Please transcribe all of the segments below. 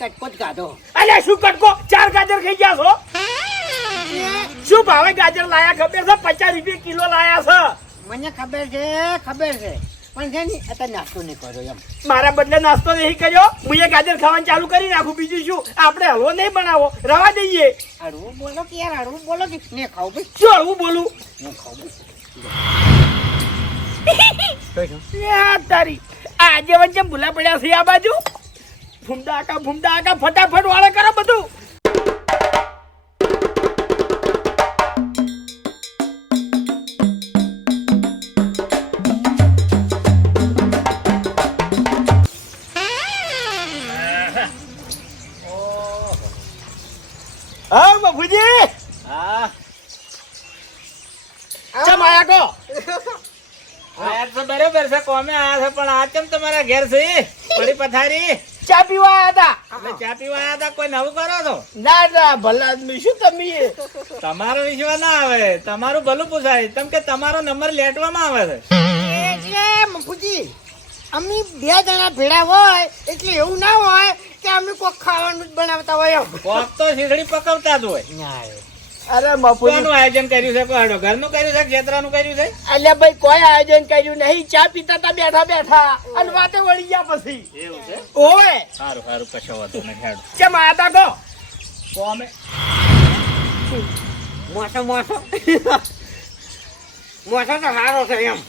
કટકો જ કાઢો. અલે શું કટકો? ચાર ગાજર ખાઈ ગયા છો? શું ભાવે ગાજર લાયા? ખબર છે? પચાસ રૂપિયા કિલો લાયા છે. મને ખબર છે ખબર છે. પણ છે ને અત્યારે નાસ્તો નહીં કર્યો એમ. મારા બદલે નાસ્તો નહીં કર્યો? હું એ ગાજર ખાવાનું ચાલુ કરી નાખું. બીજું શું? આપણે હલવો નહીં બનાવો. રવા દઈએ. હળવું બોલો કે યાર હળવું બોલો કે. ને ખાવ ભાઈ. શું હળવું બોલું? ને ખાવ તારી. આજે વચ્ચે ભૂલા પડ્યા છે આ બાજુ? ફૂમડા આકા ફટાફટ વાળા કરો બધું. હા બાપુજી. હા. ચમ આયા કો આયા તો બરોબર છે કોમે આયા છે પણ આ ચમ તમારા ઘેર છે? પડી પથારી? ચા પીવા આયા હતા. એટલે ચા પીવા આયા તા કોઈ નવું કરો છો? ના ના ભલા આદમી શું તમે તમારો વિશ્વાસ ના આવે તમારું ભલું પૂછાય. તમ કે તમારો નંબર લેટવામાં આવે છે. એટલે મફુજી અમે બે જણા ભેડા હોય એટલે એવું ના હોય કે અમે કોઈ ખાવાનું જ બનાવતા હોય કોક તો શીસડી પકવતા જ હોય. અરે કોનું નું આયોજન કર્યું છે? કોઈ હાડો ઘરનું કર્યું છે ક્ષેત્રનું કર્યું છે? એટલે ભાઈ કોઈ આયોજન કર્યું નહીં. ચા પીતા તા બેઠા બેઠા. અને વાતે વળી ગયા પછી. એવું છે? ઓય સારું સારું કશો વાતો નહીં હેડ. ચમ આયા તા કો અમે મોટો મોટો મોટો તો સારો છે એમ.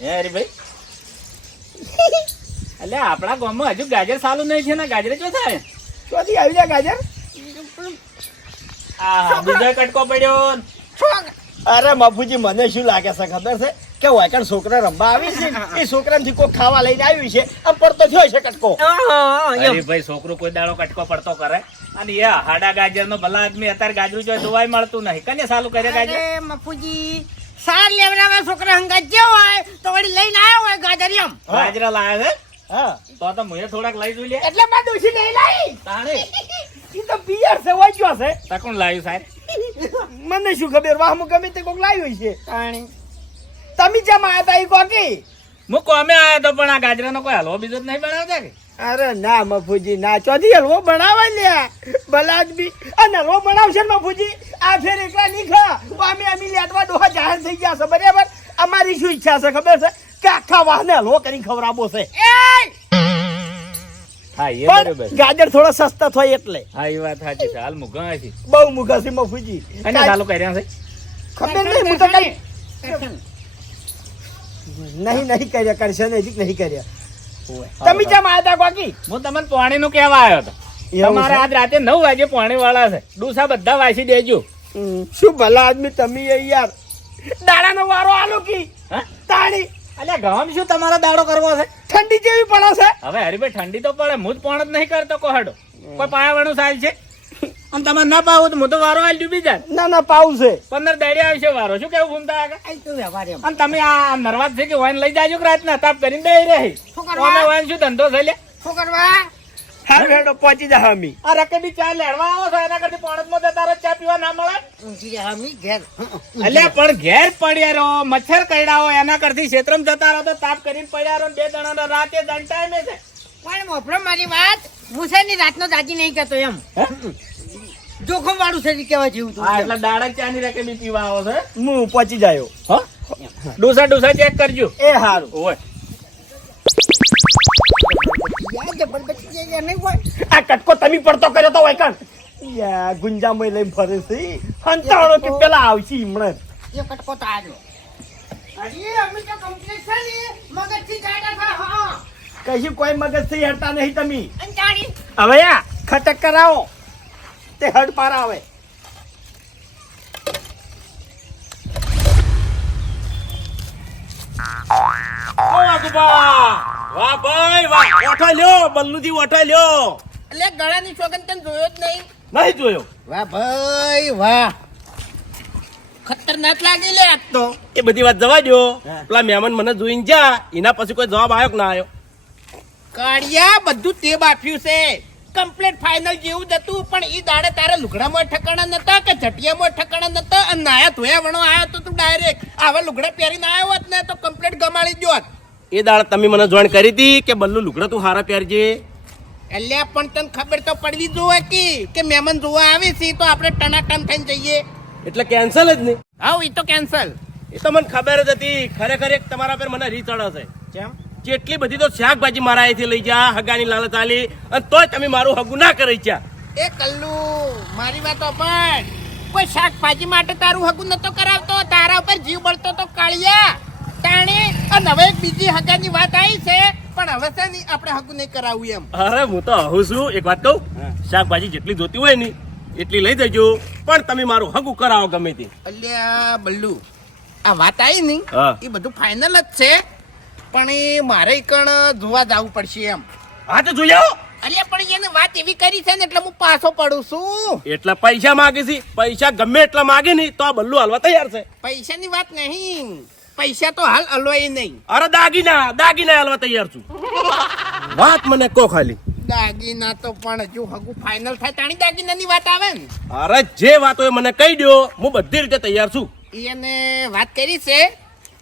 હે હરીભાઈ? એટલે આપણા ગામમાં હજુ ગાજર સારું નહીં છે ને? ગાજરે ચો થાય? ચોથી આવી જાય ગાજર. બીજો કટકો પડ્યો. અરે બાપુજી મને શું લાગે છે ખબર છે? કે વાયકણ છોકરા રમવા આવી છે એ છોકરા થી કોઈ ખાવા લઈને આવ્યું છે આમ પડતો થયો છે કટકો. અરે ભાઈ છોકરો કોઈ દાડો કટકો પડતો કરે. અને એ હાડા ગાજર નો ભલા આદમી અત્યારે ગાજરું જો જોવાય મળતું નહીં. કને સાલું કરે ગાજર? મફુજી સાર લેવડાવા છોકરા હંગા જે હોય તો વળી લઈને આવ્યો હોય ગાજર એમ. ગાજરા લાયા છે? હા. તો તો મુએ થોડાક લઈ જોઈ લે. એટલે માં દોશી નહીં લાવી. તાણે. ઈ તો પિયર છે વાંચ્યો છે. તકણ કોણ લાવ્યું સાહેબ? મને શું ખબર વાહમાં ગમે તે કોક લાવ્યું છે તાણી. તમે જેમ આયા તા ઈ કોકી? હું કોમે આયા તો પણ આ ગાજરાનો કોઈ હલવો બીજો નહીં બનાવતા કે? અરે ના મફુજી ના. ચોથી હલવો બનાવે લ્યા ભલા બી. અને હલવો બનાવશે ને મફુજી? આ ફેર એકલા નહીં ખા અમે અમે લેટવા દોહા જાહેર થઈ ગયા છે બરાબર? અમારી શું ઈચ્છા છે ખબર છે? કે આખા વાહને હલવો કરીને ખવડાવવો છે. હા એ પણ બરોબર ગાજર થોડા સસ્તા થાય એટલે. હા એ વાત સાચી છે. હાલ મુગા છે. બહુ મુગા છે મફુજી. અને ચાલુ કર્યા છે? ખબર નહીં હું તો કઈ નહીં નહીં કર્યા કરશે ને હજી નહીં કર્યા. તમે જેમ આવ્યા હતા કોકી હું તમને પાણી નું કેવા આવ્યો હતો. તમારે આજ રાતે નવ વાગે પાણી વાળા છે. ડૂસા બધા વાસી દેજો. શું ભલા આદમી તમે યાર યાર. દાડાનો વારો આલો કી? હા? તાણી. અલ્યા ગામ શું તમારો દાડો કરવો છે? ઠંડી જેવી પડે છે. હવે હરીભાઈ ઠંડી તો પડે હું જ પણ જ નહીં કરતો કોહડો. કોઈ પાયાવાળું સાલ છે? અને તમારે ના પાવું તો હું તો વારો હાલ ડૂબી જાય. ના ના પાવું છે. પંદર દાડી આવશે વારો. શું કેવું ઘૂમતા આગળ? અને તમે આ નરવાદ છે કે વાઈન લઈ જાજો કે રાતના? તાપ કરીને દઈ રહી. શું કરવા? વાઈન શું ધંધો છે લે શું કરવા? હારું હેડો પહોંચી જા અમી આ રકેબી ચા લેડવા આવો છો એના કરતી પાણતમાં જતા રહો ચા પીવા ના મળે? ઊંઘી જા અમી ઘેર. અલ્યા પણ ઘેર પડ્યા રહો મચ્છર કઈડાવો એના કરતી ક્ષેત્રમ જતા રહો તો તાપ કરીને પડ્યા રહો બે જણા રાતે દંડ ટાઈમે છે. પણ મોફળો મારી વાત હું છે ને રાતનો દાજી નહીં કરતો એમ. જોખમ વાળું છે કેવા જેવું તું હા એટલે દાડા ચા ની રકેબી પીવા આવો છે હું પહોંચી જાયો. હ? ડોસા ડોસા ચેક કરજો. એ હારું. ઓય. આ કટકો તમે પડતો કર્યો તો વૈકણ યા ગુંજામય લઈને ફરે છે હંતાણો કે પેલા આવશે હમણાં. એ કટકો તો કશું કોઈ મગજથી હેડતા નહીં તમે. હવે ખટક કરાવો. તે હડ પાર આવે. જોયો જ નહીં જોયો વાહ ભાઈ વાહ ખતરનાક લાગી લે આજ તો બધી વાત જવા દો. પેલા મહેમાન મને જોઈને જા એના પછી કોઈ જવાબ આવ્યો કે ના આવ્યો કાળિયા બધું તે બાફ્યું છે કમ્પ્લીટ ફાઇનલ જેવું જ હતું પણ એ દાડે તારે લુગડામાં ઠકાણા નતા કે જટિયામાં ઠકાણા નતા? અને નાયા ધોયા વણો આવ્યો તો તું ડાયરેક્ટ આવા લુગડા પહેરીને આવ્યો હોત ને તો કમ્પ્લીટ ગમાડી જોત એ દાડ તમે મને જોઈન કરી હતી કે બલ્લુ લુગડા તું હારા પહેરજે? એટલે પણ તને ખબર તો પડવી જોવે કે કે મહેમાન જોવા આવે છે તો આપણે ટનાટન થઈને જઈએ. એટલે કેન્સલ જ નહીં હા એ તો કેન્સલ એ તો મને ખબર જ હતી. ખરેખર એક તમારા પર મને રીતળ હશે કેમ? જેટલી બધી તો શાકભાજી મારા અહીંથી લઈ જા હગાની લાલચ આલી અને તોય તમે મારું હગું ના કરી જા એ કલ્લુ મારી વાતો પણ. કોઈ શાકભાજી માટે તારું હગું નતો કરાવતો તારા ઉપર જીવ બળતો તો કાળિયા. તાણે અને હવે બીજી હગાની વાત આવી છે પણ હવે છે ને આપણે હગું નહીં કરાવવું એમ. અરે હું તો હું છું. એક વાત કહું શાકભાજી જેટલી જોતી હોય ને એટલી લઈ જજો. પણ તમે મારું હગું કરાવો ગમે તે. અલ્યા બલ્લુ આ વાત આવી ને એ બધું ફાઇનલ જ છે. પણ એ મારે કણ જોવા જવું પડશે એમ. હા તો જોઈ આવો. અરે પણ એને વાત એવી કરી છે ને એટલે હું પાછો પડું છું. એટલા પૈસા માગે છે. પૈસા ગમે એટલા માગે નહીં તો આ બલ્લુ હાલવા તૈયાર છે. પૈસાની વાત નહીં. પૈસા તો હાલ હલવાય નહીં. અરે દાગીના દાગીના હાલવા તૈયાર છું. વાત મને કો ખાલી. દાગીના તો પણ હજુ હગુ ફાઇનલ થાય તાણી દાગીનાની વાત આવે ને. અરે જે વાત હોય મને કહી દો હું બધી રીતે તૈયાર છું. એને વાત કરી છે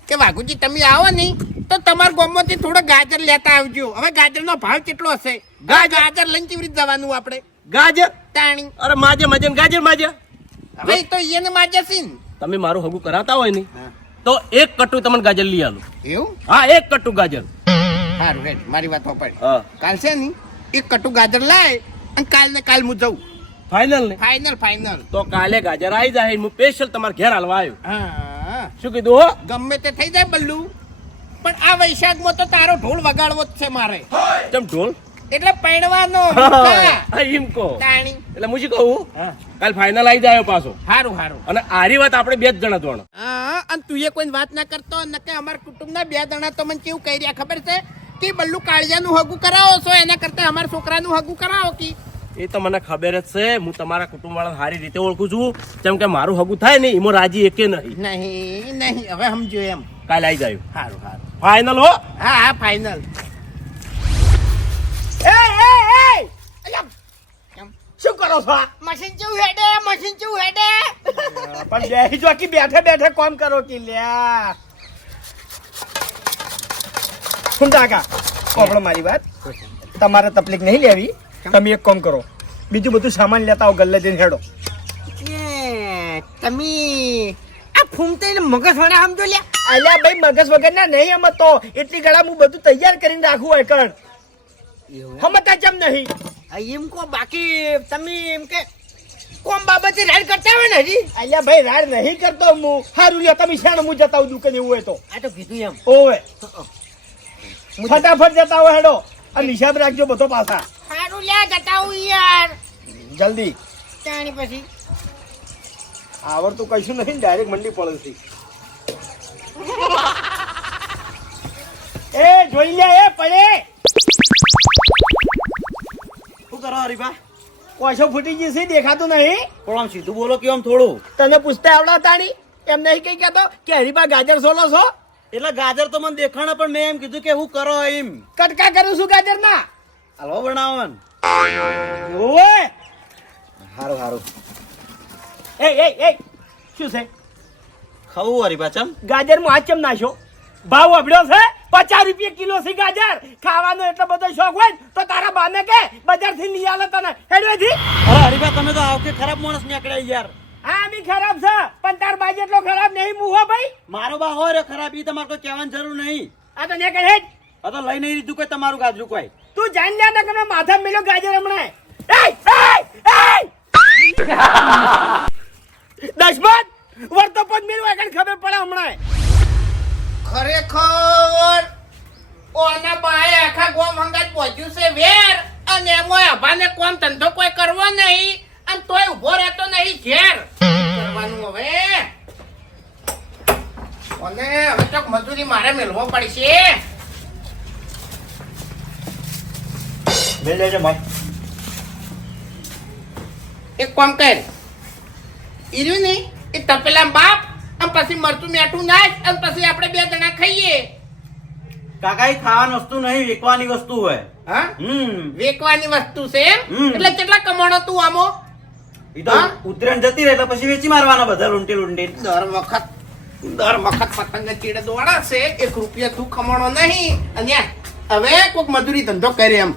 કે વાઘુજી તમે આવો ને તો તમારા ગામમાંથી થોડો ગાજર લેતા આવજો. હવે ગાજરનો ભાવ કેટલો હશે? ગાજર? લઈને કેવી રીતે જવાનું આપણે? ગાજર? તાણી. અરે માજે માજે ગાજર માજે. હવે તો એને માજે છે તમે મારું હગું કરાતા હોય ને તો એક કટ્ટુ તમને ગાજર લઈ આલું. એવું? હા એક કટુ ગાજર. સારું રેડ મારી વાત પડી હા. કાલ છે ને એક કટુ ગાજર લાય અને કાલ ને કાલ હું જઉં. ફાઇનલ ને? ફાઇનલ ફાઇનલ તો કાલે ગાજર આવી જાય હું સ્પેશિયલ તમારા ઘેર હાલવા આવ્યો. શું કીધું હો? ગમે તે થઈ જાય બલ્લુ. પણ આ વૈશાખમાં તો તારો ઢોલ વગાડવો જ છે મારે. કેમ ઢોલ? એટલે પૈણવાનો એમ કહો. તાણી. એટલે હું શું કહું? કાલ ફાઇનલ આવી જાય પાછો. હારું હારું. અને આરી વાત આપણે બે જ જણા જોણ હા અને તું એ કોઈ વાત ના કરતો નકે અમારા કુટુંબના બે જણા તો મને કેવું કહી રહ્યા ખબર છે? કે બલ્લુ કાળિયાનું હગું કરાવો છો એના કરતા અમારા છોકરાનું હગું કરાવો કે? એ તો મને ખબર જ છે હું તમારા કુટુંબ વાળા સારી રીતે ઓળખું છું. જેમ કે મારું હગું થાય ને એમાં રાજી એકે નહીં. નહીં નહીં હવે સમજો એમ. કાલે આવી જાય. હારું હારું. ફાઇનલ હો હા હા ફાઇનલ એ એ એ! શું કરો છો આ? મશીન ચેવું હેડે મશીન ચેવું હેડે. પણ બેહી જો કે બેઠે બેઠે કોમ કરો કે લ્યા. શું કા આપણો મારી વાત. તમારે તકલીફ નહીં લેવી. તમે એક કામ કરો. બીજું બધું સામાન લેતા આવો ગલ્લે જઈને હેડો. તમે આ ફૂમતાઈને મગજ વડા સમજો લ્યા. અલ્યા ભાઈ મગજ વગર ના નહીં તો એટલી ગળા હું બધું તૈયાર કરીને રાખું હોય કણ હમતા ચમ નહીં? આ એમ કો બાકી તમે એમ કે કોમ બાબતે રાડ કરતા હોય ને હજી? અલ્યા ભાઈ રાડ નહીં કરતો હું. હારું લ્યો તમે શાણ હું જતા હું દુકાને એવું હોય તો. આ તો કીધું એમ. ઓવે. ફટાફટ જતા હોય હેડો. અને હિસાબ રાખજો બધો પાછા. સારું લ્યા જતા હું યાર. જલ્દી. તાણી પછી. આવડતું કશું નહીં ડાયરેક્ટ મંડી પડે છે. એ જોઈ લે એ પડે. શું કરો હરીફા? કોશો ફૂટી ગઈ છે દેખાતું નહીં. થોડું આમ સીધું બોલો કે આમ થોડું? તને પૂછતા આવડા તાણી એમ નહીં કઈ કહેતો કે હરીબા ગાજર સોલો છો? એટલે ગાજર તો મને દેખાણ પણ મેં એમ કીધું કે હું કરો એમ. કટકા કરું છું ગાજર ના હલવો બનાવન ઓય! સારું સારું એ એ એ શું છે? ખાવું વારી ચમ ગાજરમાં આચમ ચમ નાખ્યો. ભાવ અભડ્યો છે. પચાસ રૂપિયા કિલો છે ગાજર. ખાવાનો એટલો બધો શોખ હોય તો તારા બાને કે બજારથી લઈ આલે તને. હેડવેથી અરે હરીફા તમે તો આવ કે ખરાબ માણસ નીકળ્યા યાર. હા અમી ખરાબ છે પણ તાર બાજ એટલો ખરાબ નહીં મુહો ભાઈ. મારો બા હોય ખરાબ ઈ તમારે કોઈ કહેવાની જરૂર નહીં. આ તો ને કહે હેડ. આ તો લઈ નહીં લીધું કોઈ તમારું ગાજરું કોઈ. તું જાન લે ને કે માથા મેલ્યો ગાજર હમણાં. દશમન વર્તો પદ મેળવા કણ ખબર પડે હમણાં ખરેખર ઓના બાએ આખા ગોમ હંગાત પહોંચ્યું છે વેર અને એમાં અભાને કોમ ધંધો કોઈ કરવો નહીં અને તોય ઊભો રહેતો નહીં ઘેર. કરવાનું હવે? અને હવે તો મજૂરી મારે મેળવો પડશે. લેજો ભાઈ એક કામ કર. ઈર્યું ને? એ તપેલા બાપ અને પછી મરતું મેઠું નાખ અને પછી આપણે બે જણા ખાઈએ. કાકા એ ખાવાની વસ્તુ નહીં વેકવાની વસ્તુ હોય. હા? વેકવાની વસ્તુ છે એમ? એટલે કેટલા કમાણો તું આમો? ઉત્તરાયણ જતી રહે એટલે પછી વેચી મારવાના બધા લૂંટી લૂંટી. દર વખત દર વખત પતંગ ચીડે દોડા છે એક રૂપિયા તું કમાણો નહીં. અને હવે કોઈક મજૂરી ધંધો કરે એમ.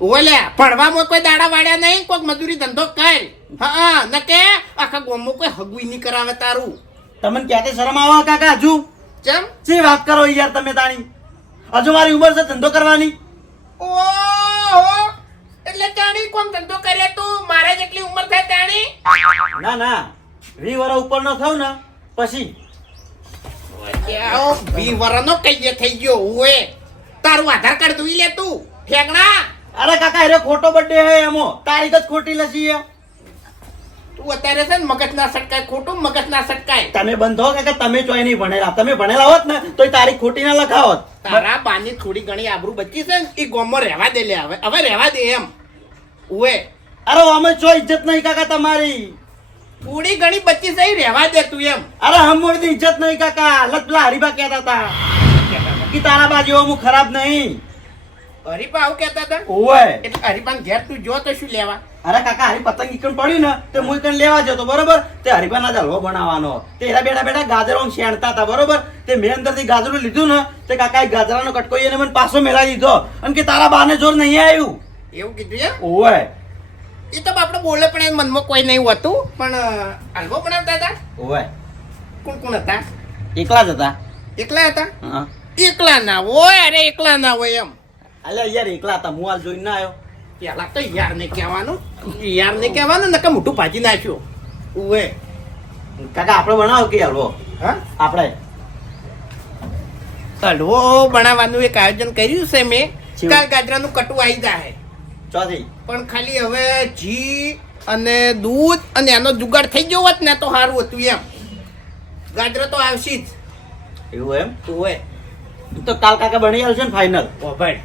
ઓલ્યા ભણવામાં કોઈ દાડા વાળ્યા નહીં કોઈક મજૂરી ધંધો કર. હા ન કે આખા ગામમાં કોઈ હગવી નહીં કરાવે તારું. તમને ક્યાંથી શરમ આવો કાકા હજુ? ચમ? શી વાત કરો યાર તમે તાણી? હજુ મારી ઉંમર છે ધંધો કરવાની. ઓહો એટલે તાણી કોણ ધંધો કરે તું? મારે જેટલી ઉંમર થાય તાણી? ના ના વી વરા ઉપર ન થાવ ને પછી. વી વી વરનો કઈએ થઈ ગયો ઓએ તારું આધાર કાર્ડ ધોઈ લે તું ઠેકણા અરે કાકા એનો ખોટો બર્થડે હે એમો. તારીખ જ ખોટી લસી હે. તું અત્યારે છે ને મગજ ના સટકાય ખોટું મગજ ના સટકાય તમે બંધો કે તમે ચોય નહીં ભણેલા? તમે ભણેલા હોત ને તો એ તારીખ ખોટી ના લખાવત. તારા બાની થોડી ઘણી આબરૂ બચી છે ને એ ગોમમાં રહેવા દે લે હવે. હવે રહેવા દે એમ. ઓએ અરે અમે જો ઇજ્જત નહીં કાકા તમારી. થોડી ઘણી બચી છે રહેવા દે તું એમ. અરે હમોળની ઇજ્જત નહીં કાકા લત પેલા હરીબા કહેતા હતા. કે તારા બાજુ હું ખરાબ નહીં. હરીપા આવું કહેતા હતા? ઓય એટલે હરીપાન ઘેર તું જો તો શું લેવા? અરે કાકા હરી પતંગ ઈકણ પડ્યું ને તે હું ઈકણ લેવા જતો બરોબર? તે હરીબાના જ હલવો બનાવવાનો. તે એરા બેઠા બેઠા ગાજરો શેણતા હતા બરોબર? તે મેં અંદરથી ગાજરું લીધું ને તે કાકા એ ગાજરાનો કટકો એને મને પાછો મેળવી દીધો. અને કે તારા બાને જોર નહીં આવ્યું એવું કીધું એમ? ઓય એ તો આપણે બોલે પણ એમ મનમાં કોઈ નહીં હોતું. પણ હલવો બનાવતા હતા? ઓય કોણ કોણ હતા? એકલા જ હતા. એકલા હતા? હા. એકલા ના હોય અરે એકલા ના હોય એમ. અલ્યા યાર એકલા હતા. હું હાલ જોઈને ના આવ્યો. પેલા તો યાર ને કહેવાનું યાર ને કહેવાનું નકા મોટું ભાજી નાખ્યું. ઉવે. કાકા આપણે બનાવો કે હલવો? હા? આપણે. હલવો બનાવવાનું એક આયોજન કર્યું છે મેં. કાલ ગાજરાનું કટું આવી જાય ચોથી. પણ ખાલી હવે ઘી અને દૂધ અને એનો જુગાડ થઈ ગયો હોત ને તો સારું હતું એમ. ગાજરો તો આવશે જ. એવું એમ? ઓવે તો કાલ કાકા બની આવશે ને ફાઇનલ ઓ ભાઈ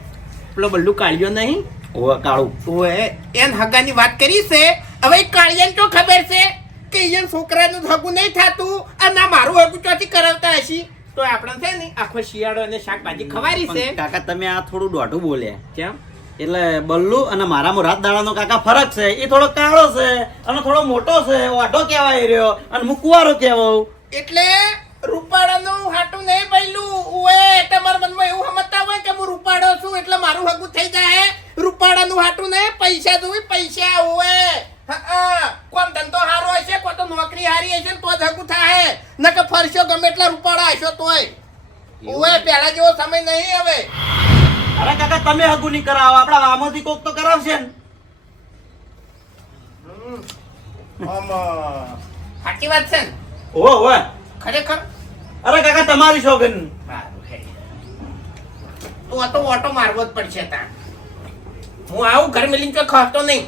પેલો બલ્લુ કાઢ્યો નહીં. ઓવે કાળું. ઓએ એન હગાની વાત કરી છે? હવે કાળિયાને તો ખબર છે કે એન છોકરાનું હગું નહીં થતું અને મારું હગું ચોથી કરાવતા હશી? તો આપણે છે ને આખો શિયાળો અને શાકભાજી ખવારી છે. કાકા તમે આ થોડું દોઢું બોલ્યા કેમ? એટલે બલ્લુ અને મારામાં રાત દાડાનો કાકા ફરક છે. એ થોડો કાળો છે અને થોડો મોટો છે. વાઢો કહેવાય રહ્યો અને હું કુંવારો કહેવાઉં. એટલે રૂપાળાનું હાટું નહીં પહેલું. ઓએ તમારા મનમાં એવું સમજતા હોય કે હું રૂપાળો છું એટલે મારું હગું થઈ જાય? રૂપાળાનું હાટું નહીં પૈસા જોઈ પૈસા ઓએ કોમ ધંધો સારો હશે કોઈ તો નોકરી હારી હશે તો જ હગું થાય. નકર ફરશો ગમે એટલા રૂપાળા હશો તોય. ઓએ પહેલા જેવો સમય નહીં હવે. અરે કાકા તમે હગું નહીં કરાવો. આપડા વામોથી કોક તો કરાવશે ને. સાચી વાત છે ને? ઓવે ખરેખર? અરે કાકા તમારી સોગન તો આ તો ઓટો મારવો જ પડશે તાર. હું આવું ઘર મિલિંગ તો ખસતો નહીં.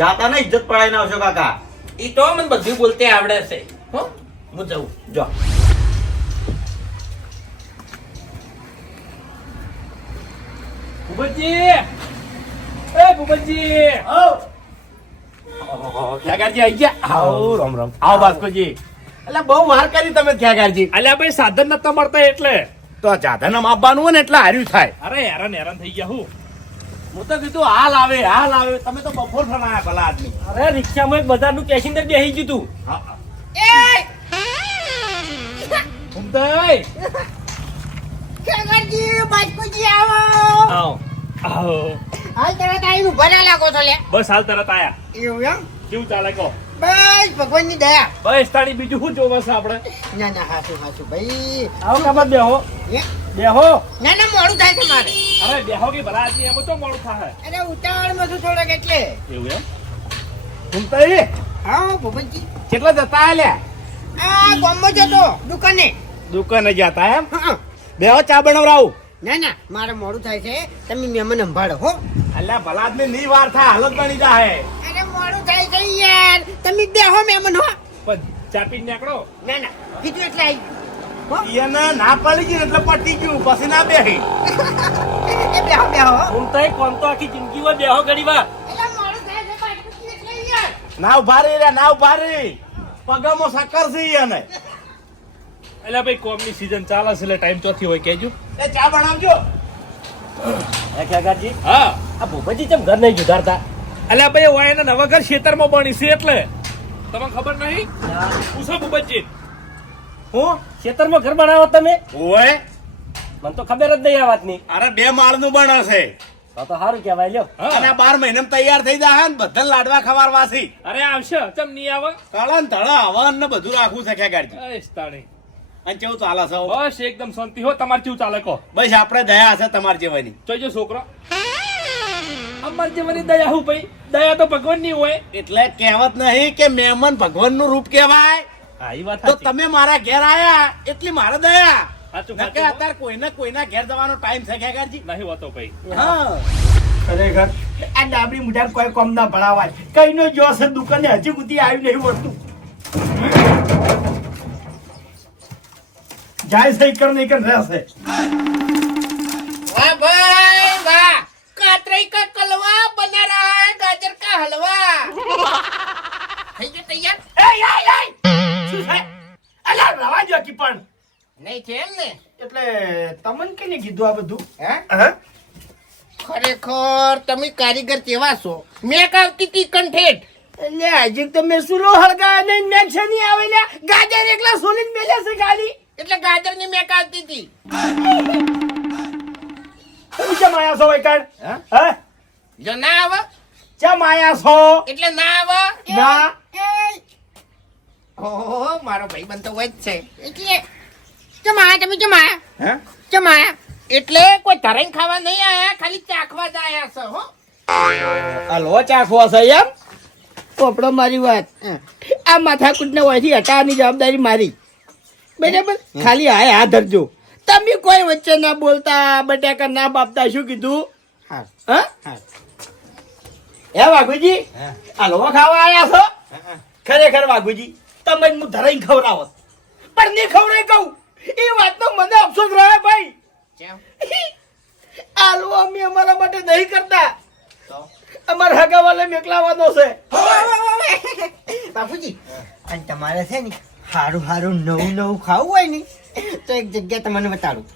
જાતા ને ઇજ્જત પડાઈને આવશો કાકા. ઈ તો મને બધું બોલતે આવડે છે. હો? હું જઉં. જો. ભૂપતજી! એ ભૂપતજી! ખ્યાગારજી આવી ગયા? આવ રામ રામ. આવ બાસ્કોજી એટલે બહુ વાર કરી તમે ખ્યાગારજી અલ્યા ભાઈ સાધન નતા મળતા એટલે. તો સાધન આપવાનું હોય ને એટલે હાર્યું થાય. અરે હેરાન હેરાન થઈ ગયા હું. હું તો કીધું હાલ આવે હાલ આવે. તમે તો બપોર ફણાયા ભલા આદમી. અરે રિક્ષામાં એક બજારનું પેસેન્જર બેસી ગયું તું. ઘૂમતાઈ. આવો. આવો. હાલ તરત આવીને ઊભા ના લાગો છો લે બસ હાલ તરત આયા. એવું એમ? કેવું ચાલે કહો? બસ ભગવાનની દયા. બસ તાણી બીજું શું જોવે છે આપણે? ના ના હાચું હાચું ભાઈ. આવો કામત બેહો. બેહો. ના ના મોડું થાય છે મારે. અરે બેહો કે ભલા આદમી એમાં તો મોડું થાય. અરે ઉતાવળમાં છું થોડાક એટલે. એવું એમ? ઘૂમતાઈ, હા ભગવાનજી. કેટલા જતા આલ્યા? આ ગામમાં જતો દુકાને. દુકાને જતા એમ? બેહો ચા બનાવરાવું. ના ના મારે મોડું થાય છે. તમે મહેમાન સંભાળો હો. અલ્યા ભલા ની ની વાર થાય હાલત બની જાય અરે મોડું થઈ ગઈ યાર. તમે બેહો મહેમાન હો. પણ ચાપી નીકળો. ના ના કીધું એટલે આવી ગયું. એને ના પડી ગયું એટલે પટી ગયું. પછી ના બેહી. એ બેહો બેહો હો. હું તો કોમ તો આખી જિંદગી હોય બેહો ઘડી વાર. ના ઊભા રે રે ના ઊભા રે પગામો સાકર છે એને એટલે ભાઈ કોમની સીઝન ચાલે છે એટલે ટાઈમ ચોથી હોય કેજો એ ચા બનાવજો. ખેગાજી હા. આ ભૂપતજી ચમ ઘર નહીં જુધારતા? એટલે ભાઈ હોય એના નવા ઘર ખેતરમાં બની છે એટલે. તમને ખબર નહીં? પૂછો ભૂપતજી. હું? ખેતરમાં ઘર બનાવો તમે? ઓય. મને તો ખબર જ નહીં આ વાતની. અરે બે માળનું બનાવશે તો તો સારું કહેવાય લ્યો. અને બાર મહિનામાં તૈયાર થઈ જાય ને બધા લાડવા ખવાર વાસી અરે આવશે. ચમ નહીં આવે? કળન તળા હવન ને બધું રાખવું છે ગાડી. અરે તાણી. અને કેવું ચાલે છે બસ એકદમ શાંતિ. હો તમારે કેવું ચાલે કહો. બસ આપણે દયા હશે તમારી જેવાની. જોઈજો છોકરો. અમાર જેવાની દયા હું ભાઈ દયા તો ભગવાનની હોય. એટલે કહેવત નહીં કે મહેમાન ભગવાનનું રૂપ કહેવાય. હા એ વાત તો તમે મારા ઘેર આયા એટલી મારા દયા. અત્યારે કોઈને કોઈના ઘેર જવાનો ટાઈમ છે ખેગાડજી નહીં હોતો ભાઈ. હા. ખરેખર આ ડાબડી મુઠા કોઈ કોમ ના ભણાવાય. કઈ નો જો હશે દુકાને હજી સુધી આવી નહીં વસ્તુ જાય સહી કર નહીં કર રહેશે. હલવા. થઈ નહીં છે? એમ આવેલા. ગાજર એકલા સોલીન મેલે છે ગાડી એટલે ગાજરની મેક આવતી તી. તમે કેમ આયા છો ભાઈ કાઢ જો ના આવે. ચમ આયા છો? એટલે ના આવે. ના? ઓહો મારો ભાઈ બનતો હોય જ છે. એટલે ચમાયા તમે ચમાયા હે? ચમાયા એટલે કોઈ ધરાઈને ખાવા નહીં આયા ખાલી ચાખવા જ આયા છો હો. હલવો ચાખવો છે એમ? પોપડો મારી વાત. આ માથાકૂટને હોયથી હટાવવાની જવાબદારી મારી. બરાબર? ખાલી હાય હાથ ધરજો. તમે કોઈ વચ્ચે ના બોલતા બટાકા ના બાપતા શું કીધું? હા? હે વાઘુજી? હલવો ખાવા આવ્યા છો? ખરેખર વાઘુજી તમે હું ધરાઈ ખવડાવો પણ નહીં ખવડાય કહું. એ વાતનો મને અફસોસ રહે ભાઈ. કેમ? આલુ અમે અમારા માટે નહીં કરતા. અમારા હગાવાલે મેકલાવાનો છે. બાપુજી અને તમારે છે ને હારું સારું નવું નવું ખાવું હોય ને તો એક જગ્યા તમને બતાડું.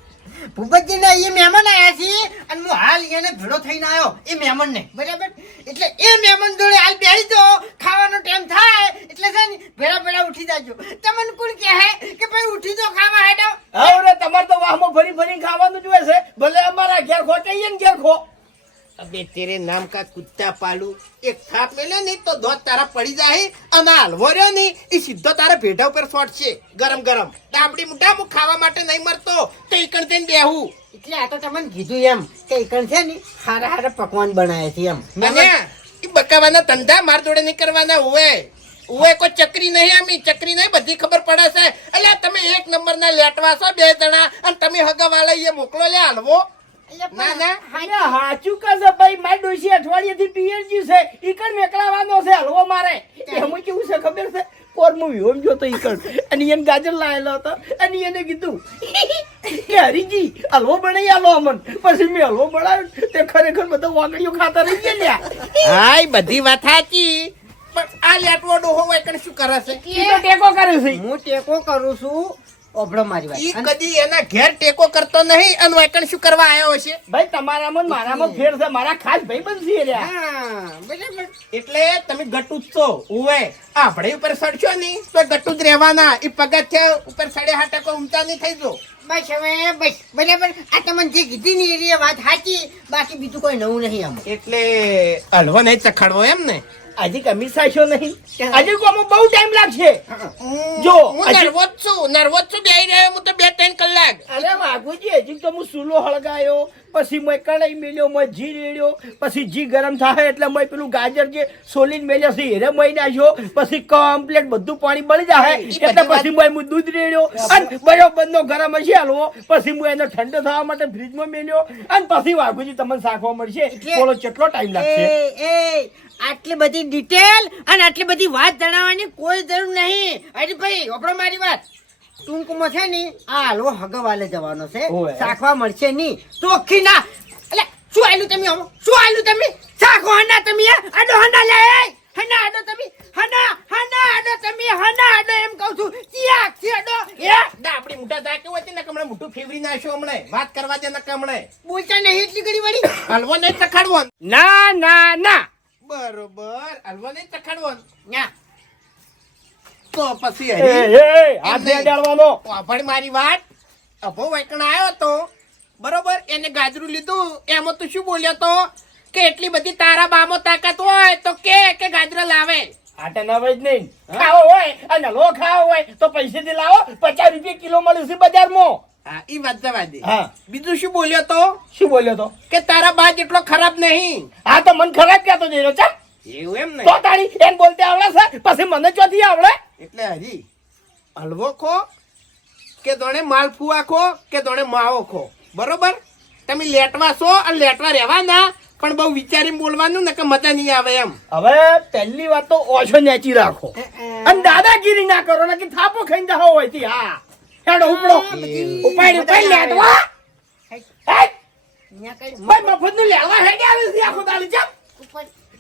ભૂપતજીને એ મહેમાન આવ્યા છે અને હું હાલ એને ભેળો થઈને આવ્યો એ મહેમાન ને બરાબર? એટલે એ મહેમાન જોડે હાલ બેસી દો ખાવાનો ટાઈમ થાય એટલે છે ને ભેળા ભેળા ઉઠી જાજો. તમને કોણ કહે કે ભાઈ ઉઠી દો ખાવા હેડો હવે તમારે તો વાહમાં ફરી ફરી ખાવાનું જોઈએ છે. ભલે અમારા ઘેર ખો ને ઘેર ખો. અબે તેરે નામ કા કુત્તા પાલું. એક થાપ મેલે ને તો દોત તારા પડી જાય અને હલવો રહ્યો ને એ સીધો તારા ભેઢા ઉપર છે ગરમ ગરમ. ડાબડી મુઠા હું ખાવા માટે નહીં મરતો. તો ઈકણ થઈને બેહું. એટલે આ તો તમને કીધું એમ કે એકણ છે ને હારા હારા પકવાન બનાવે છે એમ. મને એ બકાવાના ધંધા માર જોડે નહીં કરવાના હોય ઓએ કોઈ ચકરી નહીં આમી. ચકરી નહીં બધી ખબર પડે છે. એટલે તમે એક નંબરના લેટવા છો બે જણા અને તમે હગાવાલા એ મોકલો લે હલવો. ના ના. અને હાચું કહેશે ભાઈ મારી ડોશી અઠવાડિયેથી પીએચજી છે. ઈકણ મેકલાવાનો છે હલવો મારે. એમાં કેવું છે ખબર છે? પોર વિહોમ જોતો ઈકણ અને એને ગાજર લાયેલો હતો. અને એને કીધું કે હરીજી હલવો બનાવી આલો અમન. પછી મેં હલવો બનાવ્યો. તે ખરેખર બધા વાગડીઓ ખાતા રહી ગયા લ્યા. હા બધી વાત સાચી પણ આ લેટવો ડોહો હોય શું કરે છે? ટેકો કરે છે. હું ટેકો કરું છું. ઓભળો મારી ઈ વાત કદી એના ઘેર ટેકો કરતો નહીં અને વાયકણ શું કરવા આવ્યો હશે ભાઈ તમારામાં ને મારામાં ફેર છે. મારા ખાસ ભાઈ છે રહ્યા હા બરાબર. એટલે તમે ગટુ છો ઉવે. આપણે ઉપર સડશો નહીં તો ગટુ જ રહેવાના. એ પગથિયા ઉપર સડે હા કોઈ ઊંચા નહીં થઈ જો બસ હવે બસ. બરાબર. આ તમને જે કીધી ને એ વાત સાચી. બાકી બીજું કોઈ નવું નહીં આમ. એટલે હલવો નહીં ચખાડવો એમ ને? હજી કમી સાચો નહીં? હજી કોમો બહુ ટાઈમ લાગશે. જો, નર્વસ છું નર્વસ છું બેહી રહ્યો હું તો બે ત્રણ કલાક. અરે માગુજી હજી તો હું સુલો હળગાયો. પછી મેં કઢાઈ મેલ્યો મેં જી રેડ્યો પછી જી ગરમ થાય એટલે મેં પેલું ગાજર જે સોલીને મેલ્યો છે એને મહી નાખ્યો. પછી કમ્પ્લેટ બધું પાણી બળી જાય એટલે પછી મેં હું દૂધ રેડ્યો. અને બરોબર નો ગરમ હશે હલવો પછી હું એને ઠંડો થવા માટે ફ્રીજમાં મેલ્યો. અને પછી વાઘુજી તમને સાખવા મળશે. થોડો બોલો કેટલો ટાઈમ લાગશે? આટલી બધી ડિટેલ અને આટલી બધી વાત જણાવવાની કોઈ જરૂર નહીં. અરે ભાઈ મારી વાત. ટૂંકમાં છે ને આ હાલવો હગવાલે જવાનો છે. શાખવા મળશે નહીં. ચોખ્ખી ના એટલે શું આયલું તમે આવો? શું આયલું તમે? શાખો હના તમે આડો હના લે હના આડો તમે હના હના આડો તમે હના આડો એમ કહું છું. ચિયા ચિયાડો એ દા આપણી મોટા દા કેવું હતી ને મોટું ફેવરી નાખ્યો હમણે. વાત કરવા દે ને બોલતા નહીં એટલી ગડી વળી. હલવો નહીં ચખાડવો. ના ના ના. બરોબર હલવો નહીં ચખાડવો. ના. તો પછી હાથ નહીં. મારી વાત. અભો વૈકણ આવ્યો તો. બરોબર? એને ગાજરું લીધું. એમાં તું શું બોલ્યો તો? કે એટલી બધી તારા બામો તાકાત હોય તો કે કે ગાજરા લાવે? આટે ના જ નહીં. ખાવો હોય અને લો ખાવો હોય તો પૈસેથી લાવો. પચાસ રૂપિયા કિલો મળ્યું છે બજારમાં. હા ઈ વાત જવા દે. હા. બીજું શું બોલ્યો તો? શું બોલ્યો તો? કે તારા બા જેટલો ખરાબ નહીં. હા તો મન ખરાબ કહેતો જઈ ચા એવું એમ તો તારી એમ બોલતે આવડે છે. પછી મને ચોથી આવડે? એટલે હરી હલવો ખો કે દોણે માલફુઆ ખો કે દોણે માવો ખો. બરોબર? તમે લેટવા છો અને લેટવા રહેવાના પણ બહુ વિચારીને બોલવાનું ને કે મજા નહીં આવે એમ. હવે પહેલી વાત તો ઓછો નેચી રાખો. અને દાદાગીરી ના કરો ને કે થાપો ખાઈને જાઓ હોયથી હા. હેડો ઉપડો. ઉપાડી ઉપાડી લેટવા. ભાઈ મફતનું લેવા હેડે આવે છે આખો દાડી ચમ.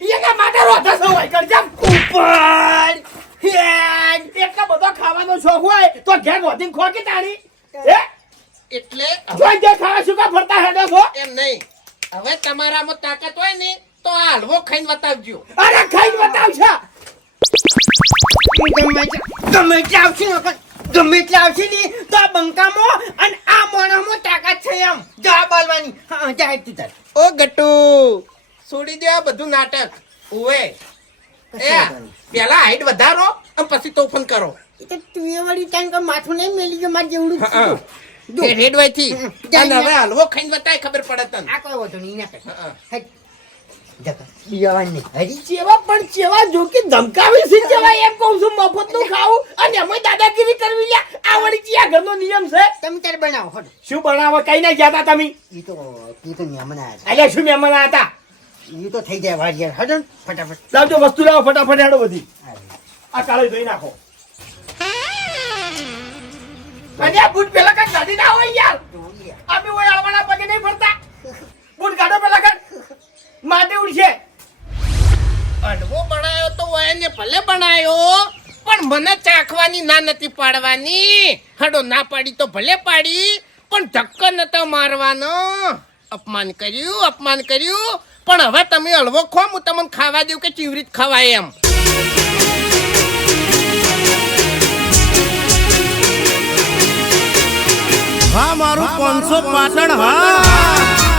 એના માટે રોધા સવાય હોય કર જમ ઉપર. એટલો બધો ખાવાનો શોખ હોય તો ઘેર રોધીને ખો તારી? હે? એટલે જોઈ જે ખાવા શું કા ફરતા હેડો છો? એમ નહીં. હવે તમારામાં તાકાત હોય ને તો આ હલવો ખાઈને બતાવજો. અરે ખાઈ બતાવશે? ગમે ગમે આવશે ગમે તે આવશે ને તો આ બંકામાં અને આ મોણામાં તાકાત છે એમ. જવાબ આલવાની હા જાય તું તાર. ઓ ગટુ છોડી દે આ બધું નાટક. ઓવે પેલા હાઈટ વધારો અને પછી તોફાન કરો. તો વળી તાન કે માથું નહીં મેલી ગયો મારે જેવડું હેડવાયથી હમ. અને હવે હલવો ખાઈને બતાય ખબર પડે તને. આ કોઈ વાંધો નહીં ના કર હા, હેડ જગા બીજાવાનું નહીં હરી જેવા પણ જેવા જો કે ધમકાવી છે જેવા એમ કહું છું મફત ખાવું. અને એમાં દાદાગીરી કરવી લ્યા. આ વળી ચિયા ઘરનો નિયમ છે? તમે તાર બનાવો શું બનાવો? કઈ ના ગયા તા તમે શું મહેમાન હતા. હતા? એ તો થઈ જાય વાર યાર હટ ફટાફટ. લાવજો વસ્તુ લાવો ફટાફટ હેડો બધી. આ કાળો ધોઈ નાખો. અને બૂટ પેલા કઈ ગાડી ના હોય યાર. અમે હોય આવવાના પગે નહીં ફરતા. બૂટ ગાડો પેલા કઈ. માથે ઉડશે. અડવો બનાયો તો એને ભલે બનાયો પણ મને ચાખવાની ના નથી પાડવાની. હડો ના પાડી તો ભલે પાડી પણ ધક્કો નતો મારવાનો. અપમાન કર્યું અપમાન કર્યું. પણ હવે તમે હલવો ખો હું તમને ખાવા દઉં કે ચીવરી જ ખવાય એમ. હા મારું પાંચસો પાટણ હા.